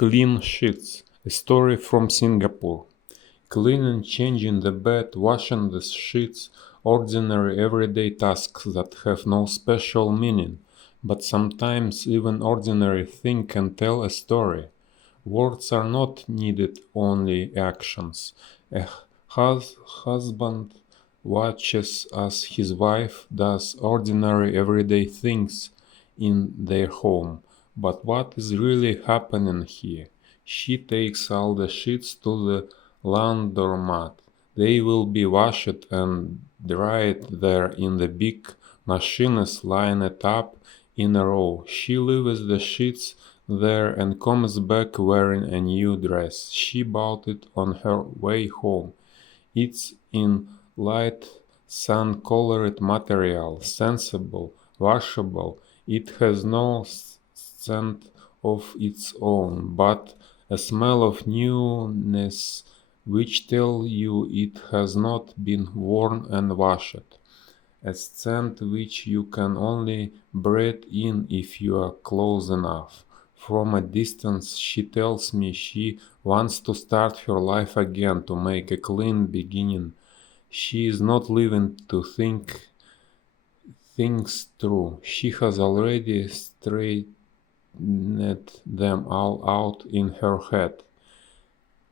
Clean sheets. A story from Singapore. Cleaning, changing the bed, washing the sheets, ordinary everyday tasks that have no special meaning, but sometimes even ordinary thing can tell a story. Words are not needed, only actions. A husband watches as his wife does ordinary everyday things in their home. But what is really happening here? She takes all the sheets to the laundromat. They will be washed and dried there in the big machines lined up in a row. She leaves the sheets there and comes back wearing a new dress. She bought it on her way home. It's in light sun-colored material, sensible, washable. It has no scent of its own, but a smell of newness which tells you it has not been worn and washed. A scent which you can only breathe in if you are close enough. From a distance she tells me she wants to start her life again, to make a clean beginning. She is not living to think things through. She has already straightened them all out in her head.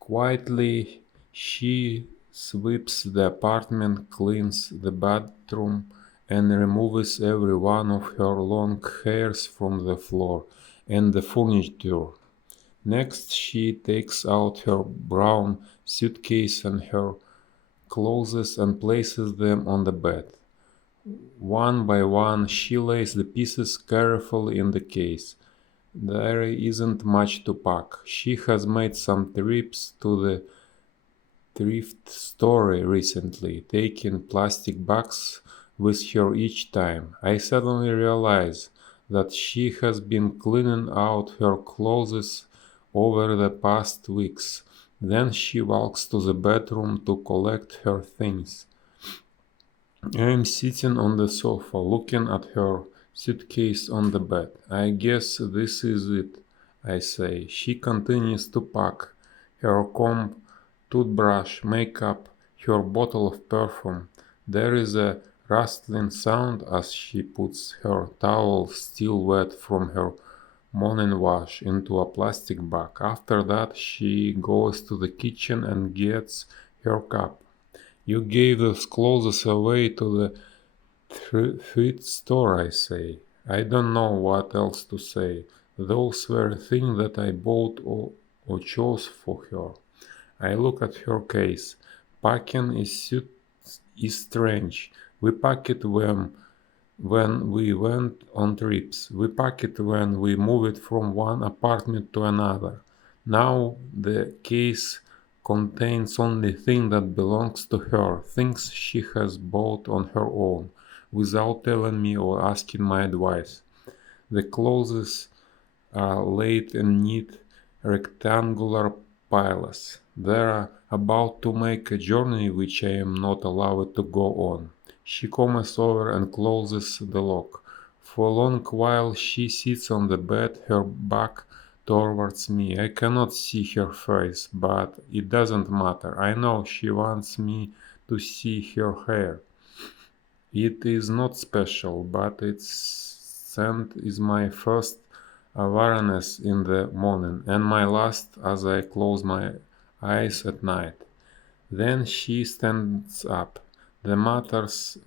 Quietly she sweeps the apartment, cleans the bathroom, and removes every one of her long hairs from the floor and the furniture. Next she takes out her brown suitcase and her clothes and places them on the bed. One by one she lays the pieces carefully in the case. There isn't much to pack. She has made some trips to the thrift store recently, taking plastic bags with her each time. I suddenly realize that she has been cleaning out her clothes over the past weeks. Then she walks to the bedroom to collect her things. I am sitting on the sofa, looking at her suitcase on the bed. I guess this is it, I say. She continues to pack her comb, toothbrush, makeup, her bottle of perfume. There is a rustling sound as she puts her towel, still wet from her morning wash, into a plastic bag. After that, she goes to the kitchen and gets her cup. You gave those clothes away to the thrift store, I say. I don't know what else to say. Those were things that I bought or chose for her. I look at her case. Packing is strange. We pack it when we went on trips. We pack it when we move it from one apartment to another. Now the case contains only things that belongs to her, things she has bought on her own, without telling me or asking my advice. The clothes are laid in neat rectangular piles. They are about to make a journey which I am not allowed to go on. She comes over and closes the lock. For a long while she sits on the bed, her back towards me. I cannot see her face, but it doesn't matter. I know she wants me to see her hair. It is not special, but its scent is my first awareness in the morning, and my last as I close my eyes at night. Then she stands up. The mattress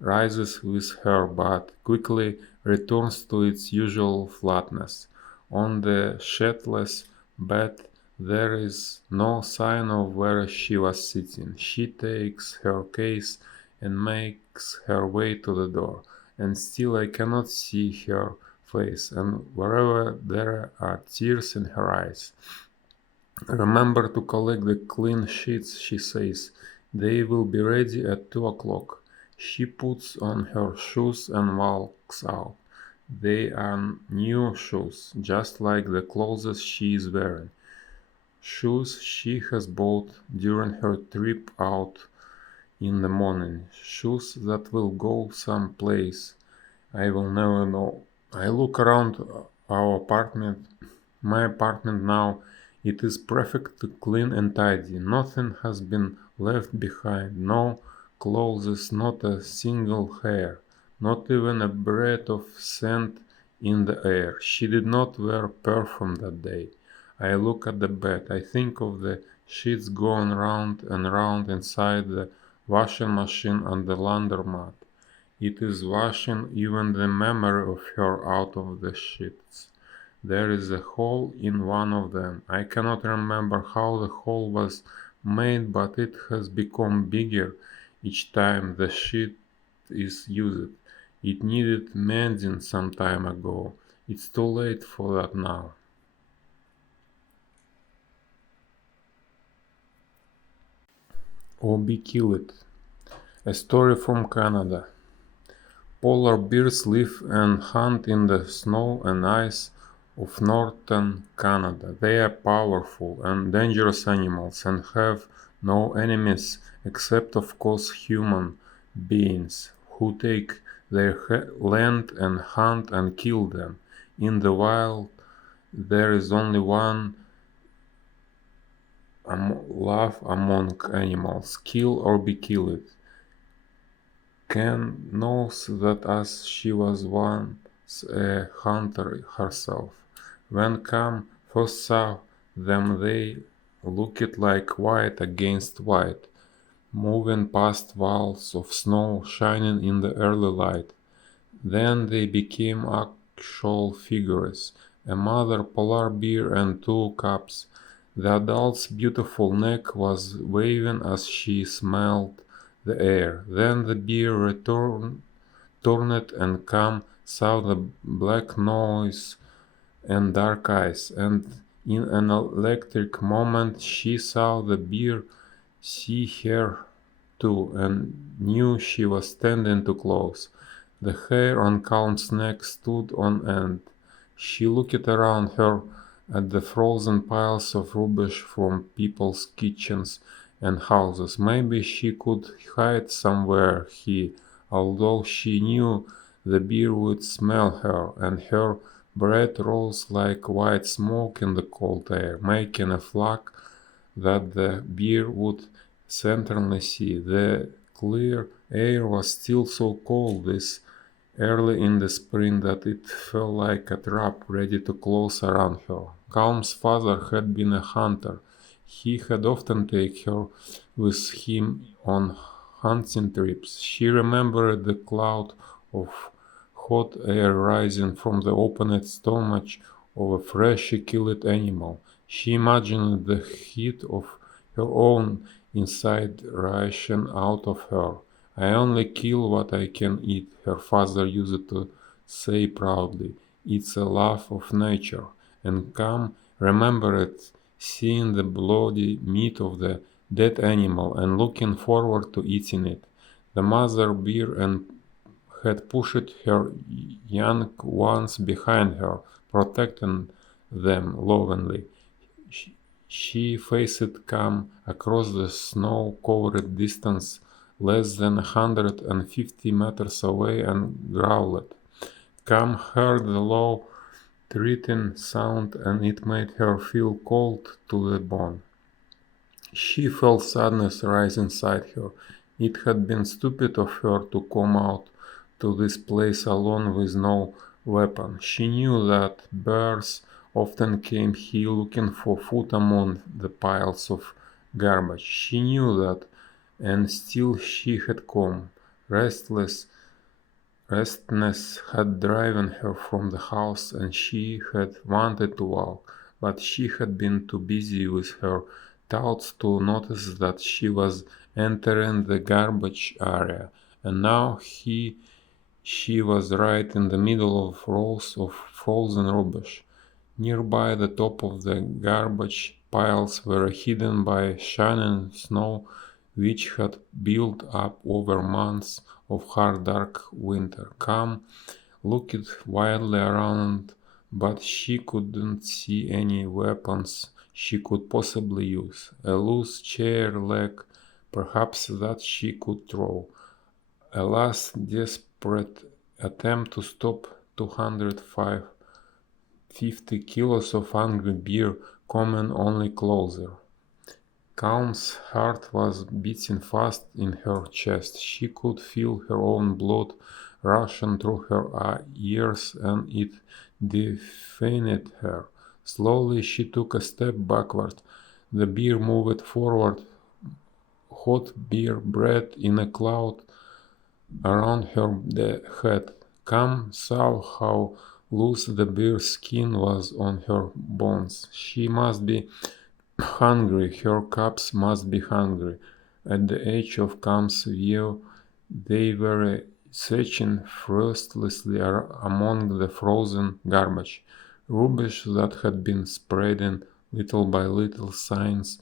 rises with her, but quickly returns to its usual flatness. On the sheetless bed there is no sign of where she was sitting. She takes her case and makes her way to the door, and still I cannot see her face, and wherever there are tears in her eyes. Remember to collect the clean sheets, she says. They will be ready at 2 o'clock. She puts on her shoes and walks out. They are new shoes, just like the clothes she is wearing. Shoes she has bought during her trip out in the morning. Shoes that will go some place I will never know. I look around our apartment, my apartment now. It is perfectly clean and tidy. Nothing has been left behind. No clothes, not a single hair, not even a breath of scent in the air. She did not wear perfume that day. I look at the bed. I think of the sheets going round and round inside the washing machine and the laundromat. It is washing even the memory of her out of the sheets. There is a hole in one of them. I cannot remember how the hole was made, but it has become bigger each time the sheet is used. It needed mending some time ago. It's too late for that now. Or be killed. A story from Canada. Polar bears live and hunt in the snow and ice of northern Canada. They are powerful and dangerous animals and have no enemies except of course human beings who take their land and hunt and kill them. In the wild there is only one love among animals, kill or be killed. Ken knows that as she was once a hunter herself. When Cam first saw them they looked like white against white, moving past walls of snow shining in the early light. Then they became actual figures, a mother polar bear and two cubs. The adult's beautiful neck was waving as she smelled the air. Then the bear turned and Cam saw the black nose and dark eyes, and in an electric moment she saw the bear see her too and knew she was standing too close. The hair on Calm's neck stood on end. She looked around her at the frozen piles of rubbish from people's kitchens and houses. Maybe she could hide somewhere here, although she knew the bear would smell her, and her breath rose like white smoke in the cold air, making a flag that the bear would certainly see. The clear air was still so cold this early in the spring that it felt like a trap ready to close around her. Calm's father had been a hunter. He had often taken her with him on hunting trips. She remembered the cloud of hot air rising from the opened stomach of a freshly killed animal. She imagined the heat of her own inside rushing out of her. I only kill what I can eat, her father used to say proudly. It's a law of nature. And Cam remembered seeing the bloody meat of the dead animal and looking forward to eating it. The mother bear and had pushed her young ones behind her, protecting them lovingly. She faced Cam across the snow-covered distance less than 150 meters away and growled. Cam heard the low, threatening sound and it made her feel cold to the bone. She felt sadness rise inside her. It had been stupid of her to come out to this place alone with no weapon. She knew that bears often came here looking for food among the piles of garbage. She knew that, and still she had come. Restlessness had driven her from the house and she had wanted to walk, but she had been too busy with her thoughts to notice that she was entering the garbage area, and now she was right in the middle of rows of frozen rubbish. Nearby, the top of the garbage piles were hidden by shining snow which had built up over months of hard dark winter. Cam looked wildly around, but she couldn't see any weapons she could possibly use. A loose chair leg, perhaps, that she could throw. A last desperate attempt to stop 205 50 kilos of angry beer coming only closer. Calm's heart was beating fast in her chest. She could feel her own blood rushing through her ears, and it deafened her. Slowly she took a step backward. The beer moved forward, hot beer breath in a cloud around her head. Calm saw how loose the bear's skin was on her bones. She must be hungry, her cubs must be hungry. At the edge of Cam's view, they were searching fruitlessly among the frozen garbage. Rubbish that had been spreading little by little signs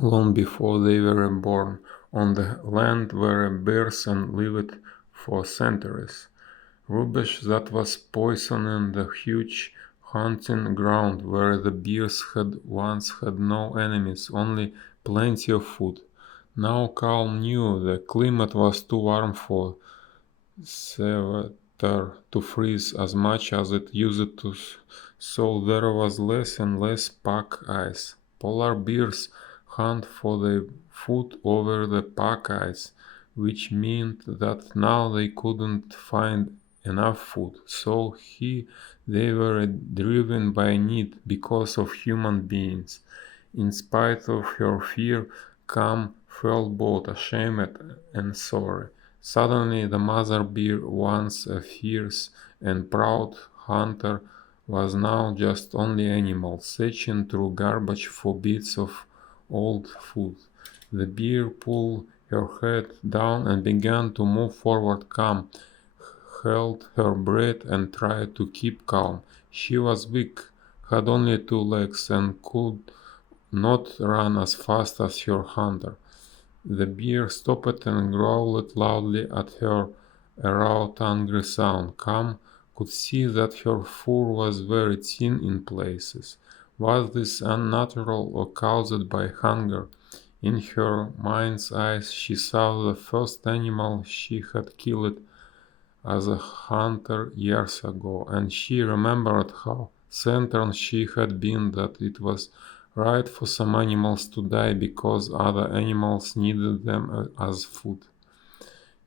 long before they were born on the land where bears and lived for centuries. Rubbish that was poisoning the huge hunting ground where the bears had once had no enemies, only plenty of food. Now Calm knew the climate was too warm for Sevatar to freeze as much as it used to, so there was less and less pack ice. Polar bears hunt for their food over the pack ice, which meant that now they couldn't find enough food, so they were driven by need because of human beings. In spite of her fear, Cam felt both ashamed and sorry. Suddenly the mother bear, once a fierce and proud hunter, was now just only animal, searching through garbage for bits of old food. The bear pulled her head down and began to move forward. Cam held her breath and tried to keep calm. She was weak, had only two legs, and could not run as fast as her hunter. The bear stopped and growled loudly at her, a loud angry sound. Cam could see that her fur was very thin in places. Was this unnatural or caused by hunger? In her mind's eye she saw the first animal she had killed as a hunter years ago, and she remembered how certain she had been that it was right for some animals to die because other animals needed them as food.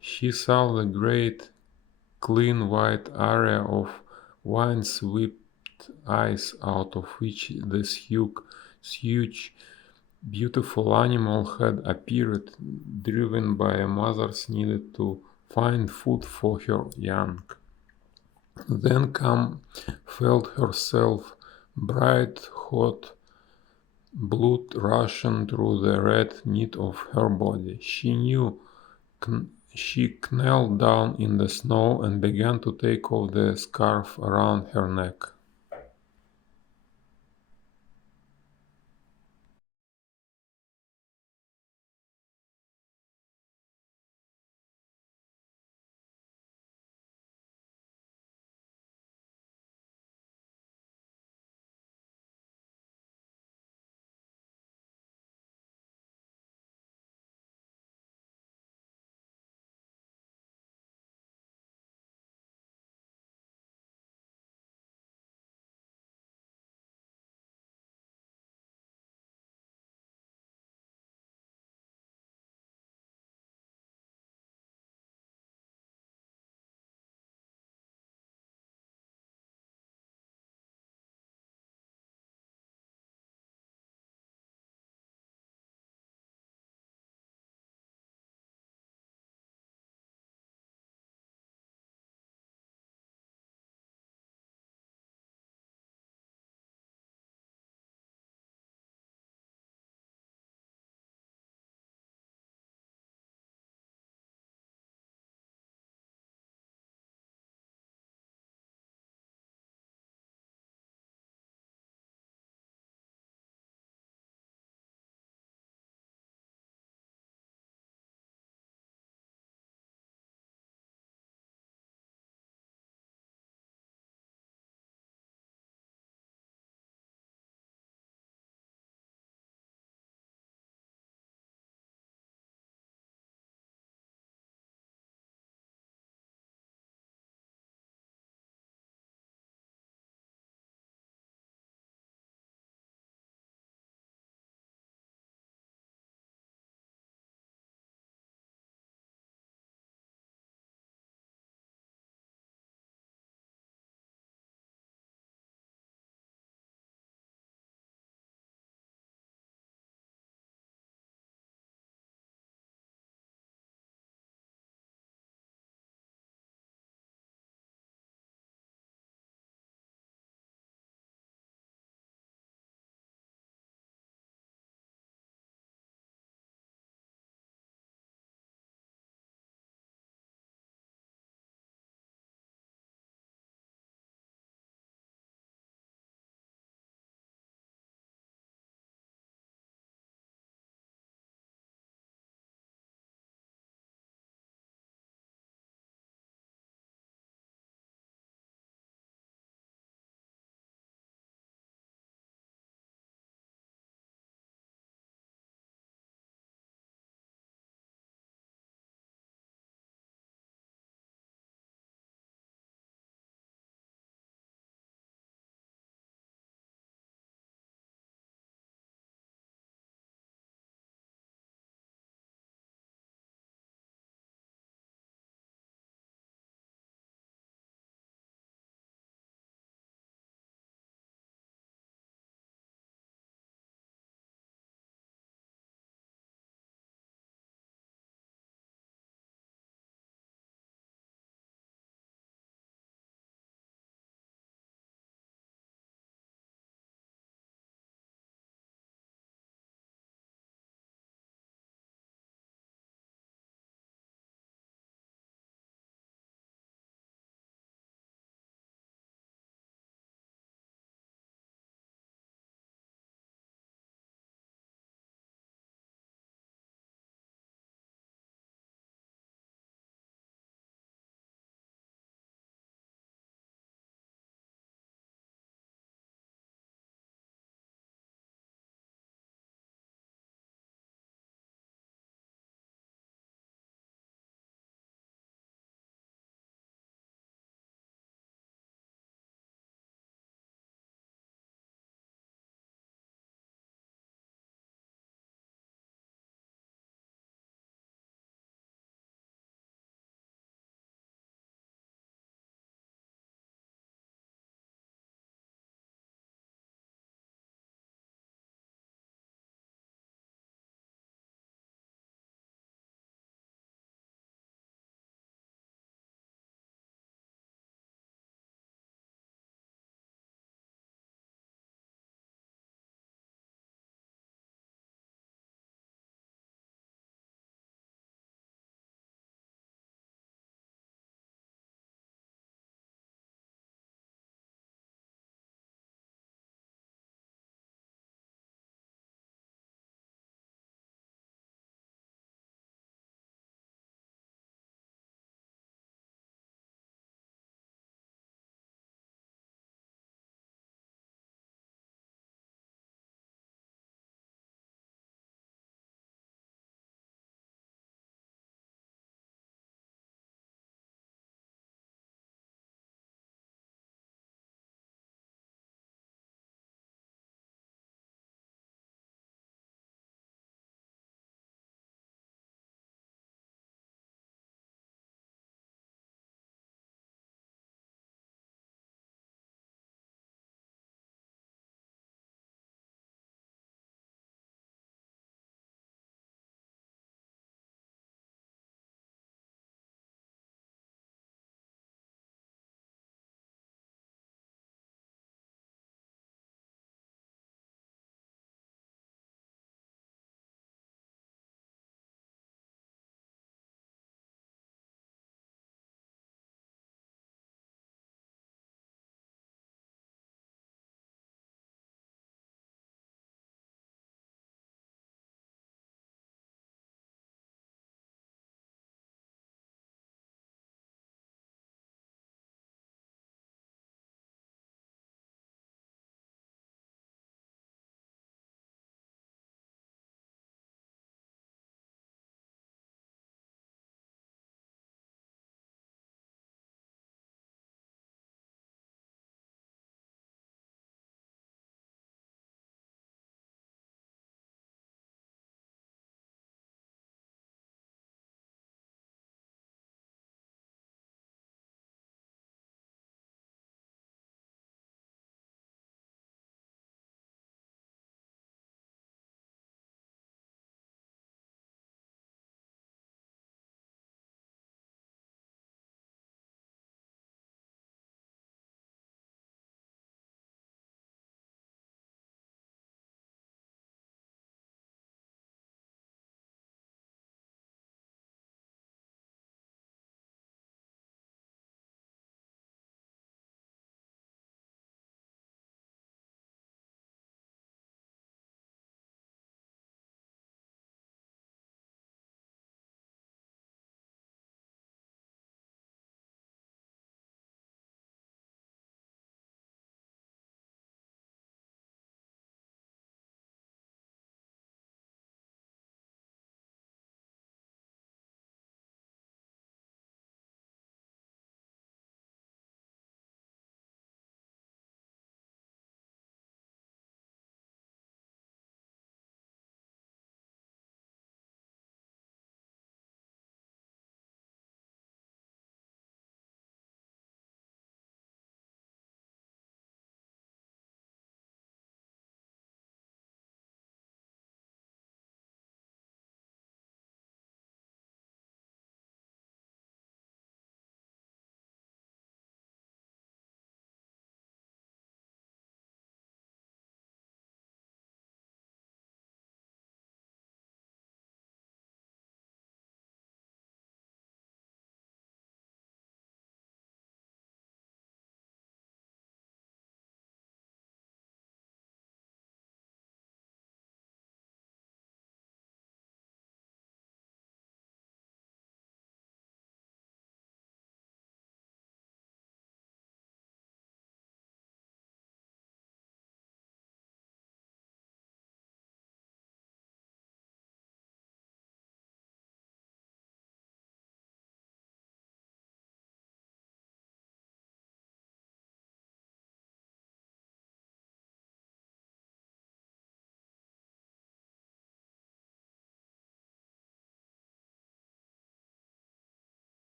She saw the great, clean white area of wind-swept ice out of which this huge, beautiful animal had appeared, driven by a mother's need to find food for her young. Then Cam felt herself, bright, hot, blood rushing through the red meat of her body. She knelt down in the snow and began to take off the scarf around her neck.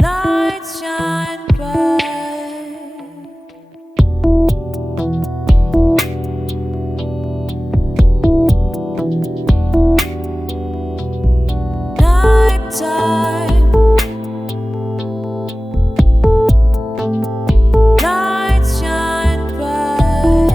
lights shine bright. Nighttime, lights shine bright.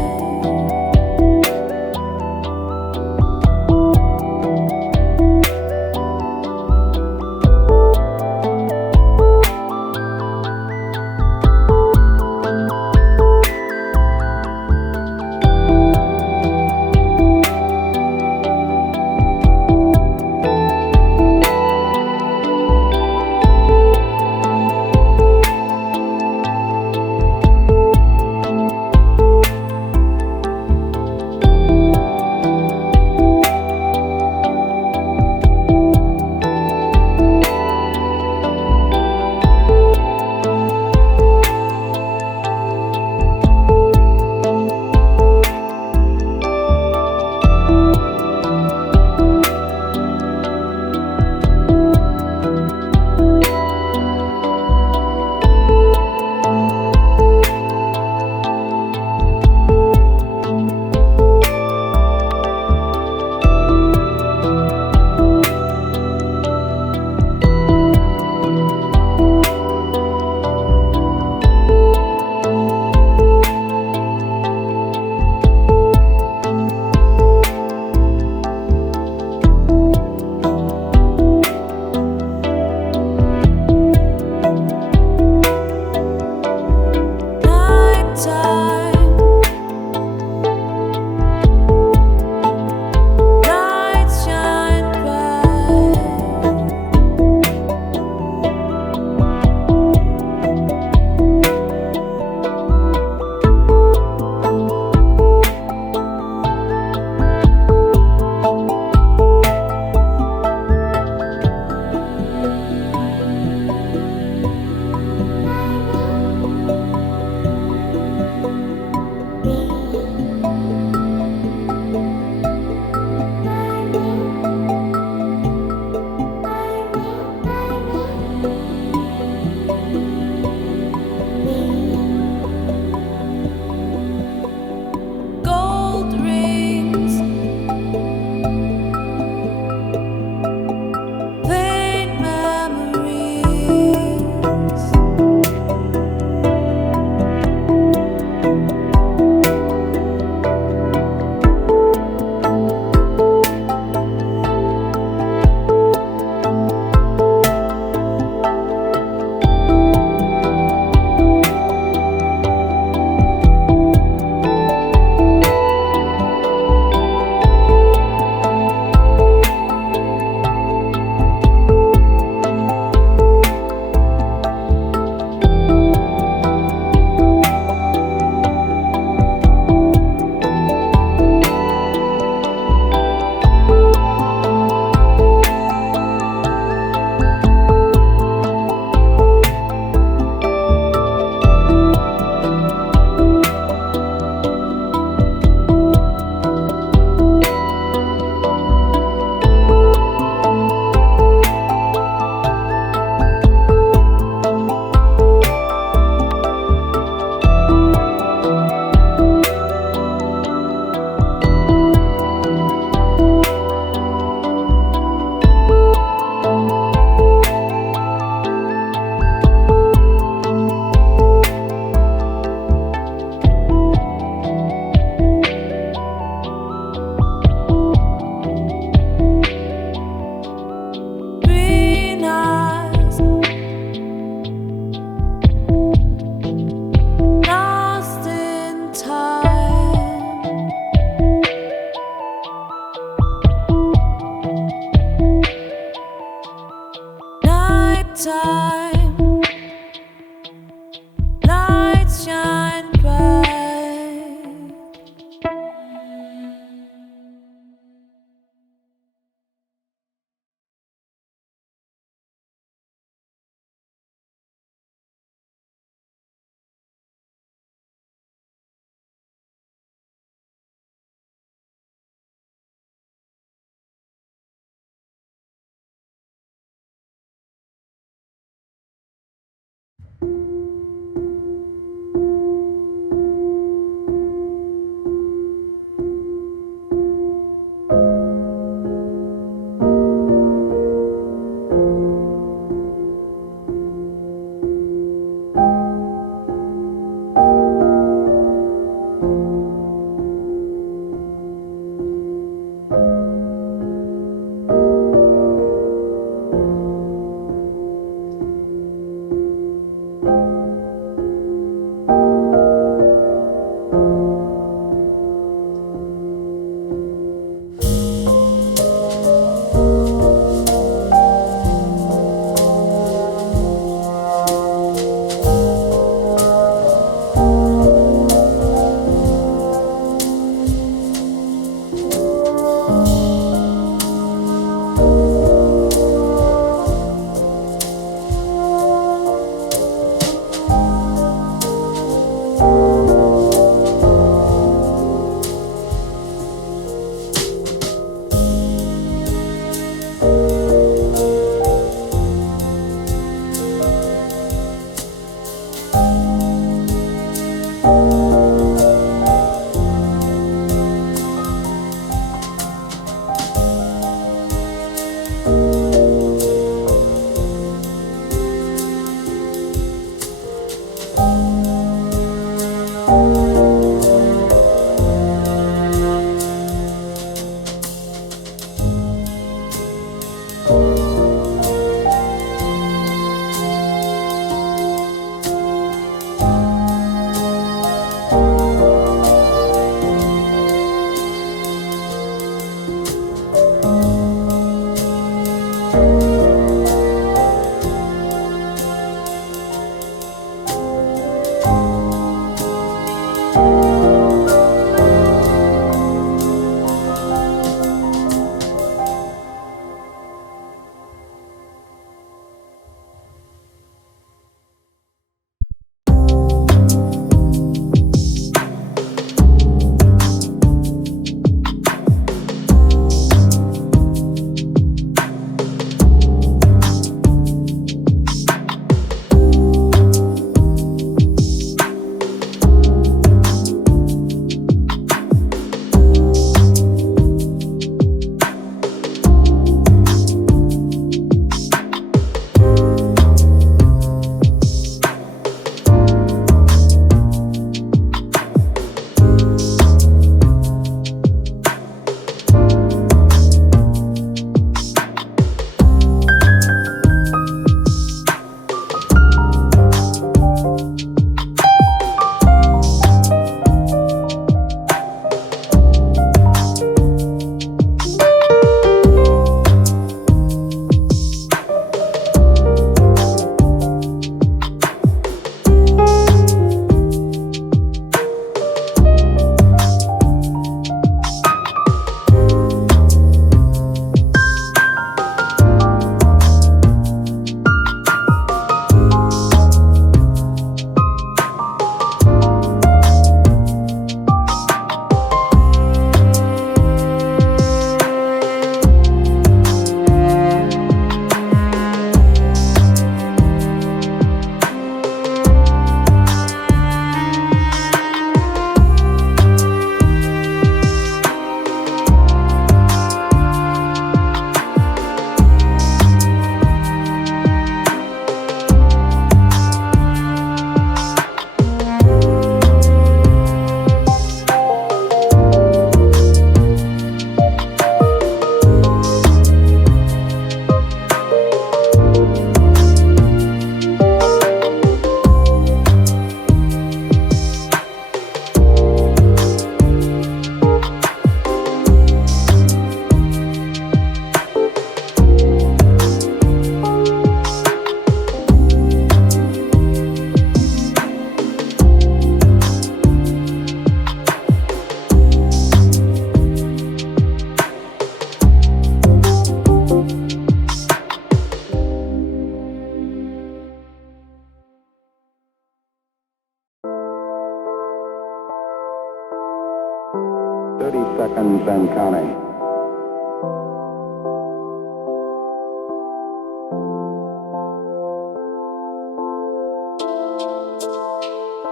and counting.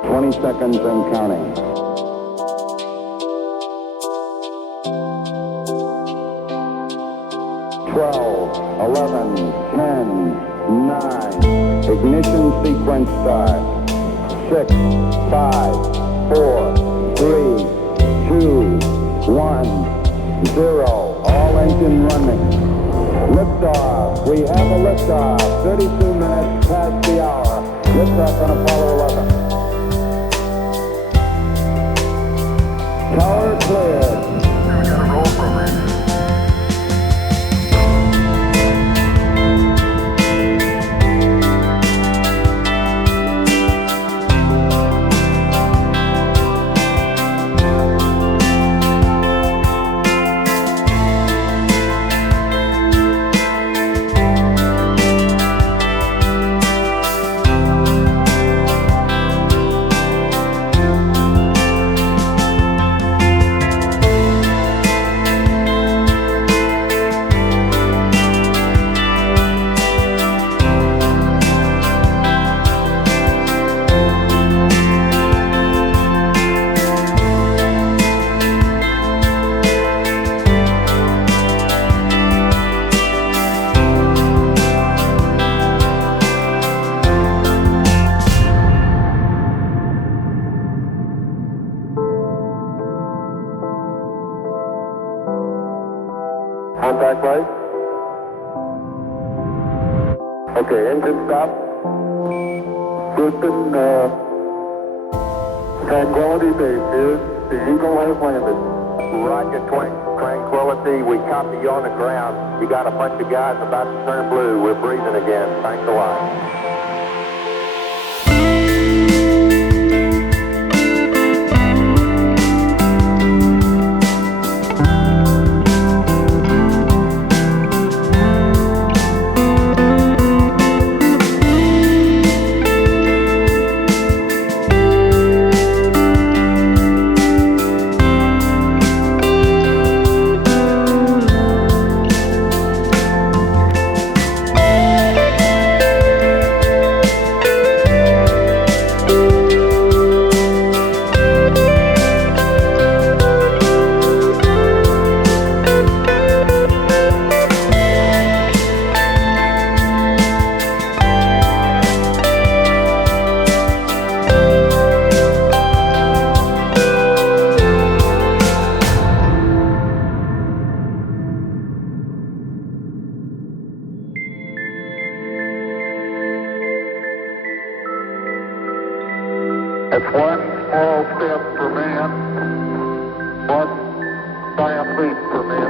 20 seconds and counting. 12, 11, 10, 9. Ignition sequence start. 6, 5, 4, 3, 2, 1, 0. All engine running. Liftoff. We have a liftoff. 32 minutes past the hour. Liftoff on Apollo 11. Tower cleared. We got a roll program. Contact light. Okay, engine stop. Houston, Tranquility Base here. The Eagle has landed. Roger, Tranquility. We copy you on the ground. You got a bunch of guys about to turn blue. We're breathing again. Thanks a lot. It's one small step for man, one giant leap for man.